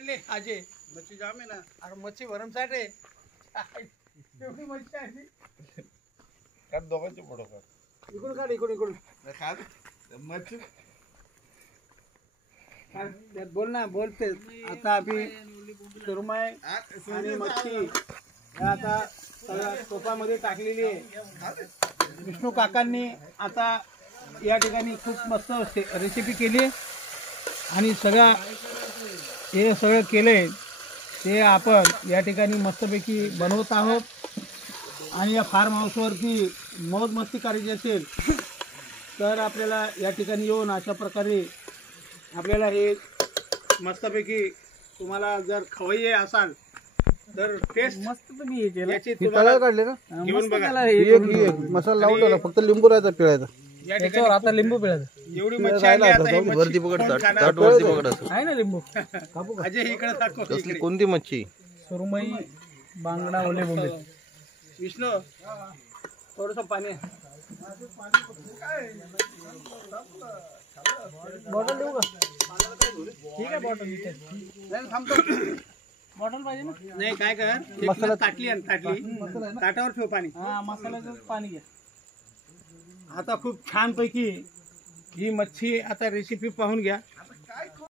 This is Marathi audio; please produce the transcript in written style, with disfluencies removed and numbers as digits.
आणली अजय मच्छी जाम आहे ना. अरे मच्छी भरमसाठ आहे. एवढी मच्छी आणली. काढ दोघांचे फोटो काढ. इकडून काढ इकडून काढ मच्छी बोल ना बोलते. आता आम्ही सुरमई आणि मच्छी या आता सगळ्या टोपामध्ये टाकलेली आहे. विष्णू काकांनी आता या ठिकाणी खूप मस्त रेसिपी केली आणि हे सगळं केलंय ते आपण या ठिकाणी मस्तपैकी बनवत आहोत. आणि या फार्म हाऊसवरती मौज मस्ती करायची असेल तर आपल्याला या ठिकाणी येऊन अशा प्रकारे आपल्याला हे मस्तपैकी तुम्हाला जर खवय्ये असाल तर टेस्ट मस्त तुम्ही हे केलं. याची हे तुम्हाला तळायला काढले ना. घेऊन बघा. एक मसाला लावून ठेवला, फक्त लिंबू राहायचा पिळायचा. या त्याच्यावर ठिकाणी आता लिंबू पिळायचं एवढी मच्छी आणली. आता ही मच्छी कोण खाणार? आहे ना लिंबू. अजय इकडे दाखव इकडे. कोणती मच्छी? सुरमई, बांगडा, ओले बोंबे. विष्णू थोडस पाणी बॉटल देऊ का? ठीक आहे बॉटल इथे. थांबतो. बॉटल पाहिजे ना? नाही काय कर मसाला ताटली आण ताटली ताटावर ठेव पाणी. हा मसाल्याचं पाणी घ्या. आता खूप छान पैकी ही मच्छी आता रेसिपी पाहून घ्या.